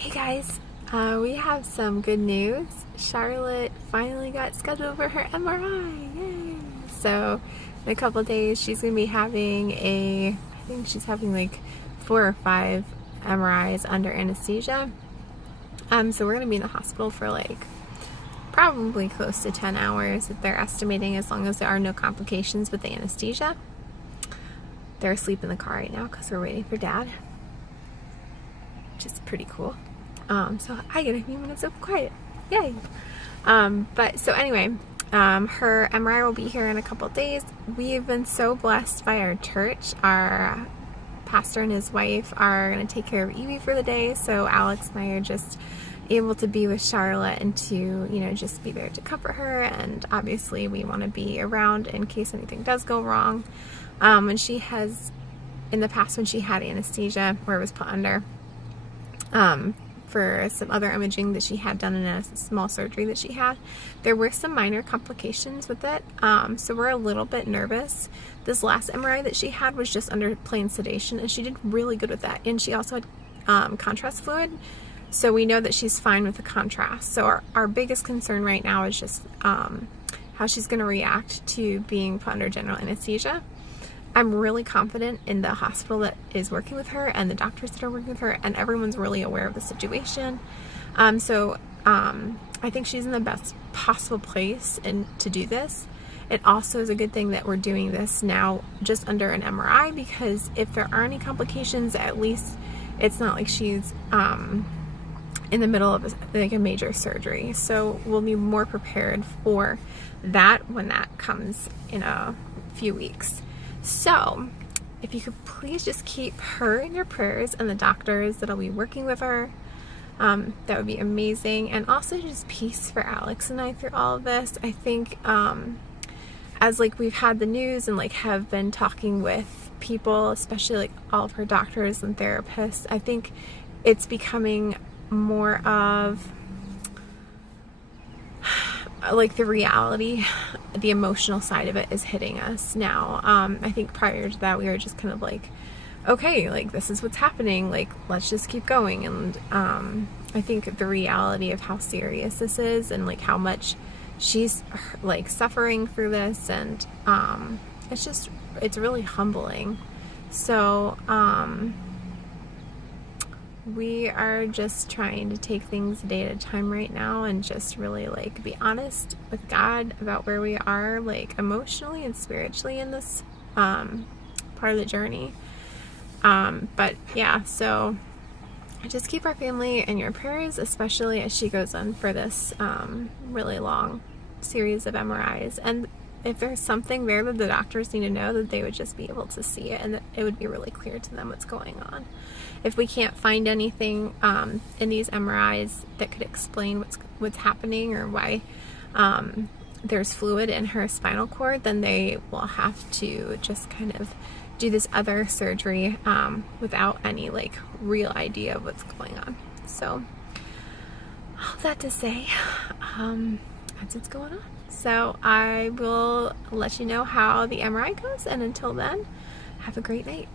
Hey guys, we have some good news. Charlotte finally got scheduled for her MRI. Yay! So in a couple days she's going to be having I think she's having like 4 or 5 MRIs under anesthesia. So we're going to be in the hospital for like probably close to 10 hours that they're estimating, as long as there are no complications with the anesthesia. They're asleep in the car right now because we're waiting for Dad, which is pretty cool. So I get a few minutes of quiet. Yay! But so anyway, her MRI will be here in a couple days. We've been so blessed by our church. Our pastor and his wife are going to take care of Evie for the day, so Alex and I are just able to be with Charlotte and to, just be there to comfort her. And obviously we want to be around in case anything does go wrong. And she has, in the past when she had anesthesia, or was put under, for some other imaging that she had done in a small surgery that she had, there were some minor complications with it. So we're a little bit nervous. This last MRI that she had was just under plain sedation, and she did really good with that. And she also had contrast fluid, so we know that she's fine with the contrast. So our biggest concern right now is just how she's going to react to being put under general anesthesia. I'm really confident in the hospital that is working with her and the doctors that are working with her, and everyone's really aware of the situation. So I think she's in the best possible place to do this. It also is a good thing that we're doing this now just under an MRI, because if there are any complications, at least it's not like she's in the middle of a major surgery. So we'll be more prepared for that when that comes in a few weeks. So, if you could please just keep her in your prayers and the doctors that'll be working with her, that would be amazing. And also just peace for Alex and I through all of this. I think as we've had the news and have been talking with people, especially all of her doctors and therapists, I think it's becoming more of the reality, the emotional side of it is hitting us now. I think prior to that we were just kind of okay, this is what's happening, let's just keep going. And I think the reality of how serious this is and how much she's suffering through this, and it's really humbling. So we are just trying to take things a day at a time right now, and just really be honest with God about where we are emotionally and spiritually in this part of the journey. But yeah, so just keep our family in your prayers, especially as she goes on for this really long series of MRIs. And if there's something there that the doctors need to know, that they would just be able to see it, and that it would be really clear to them what's going on. If we can't find anything in these MRIs that could explain what's happening, or why there's fluid in her spinal cord, then they will have to just kind of do this other surgery without any real idea of what's going on. So all that to say, that's what's going on. So I will let you know how the MRI goes, and until then, have a great night.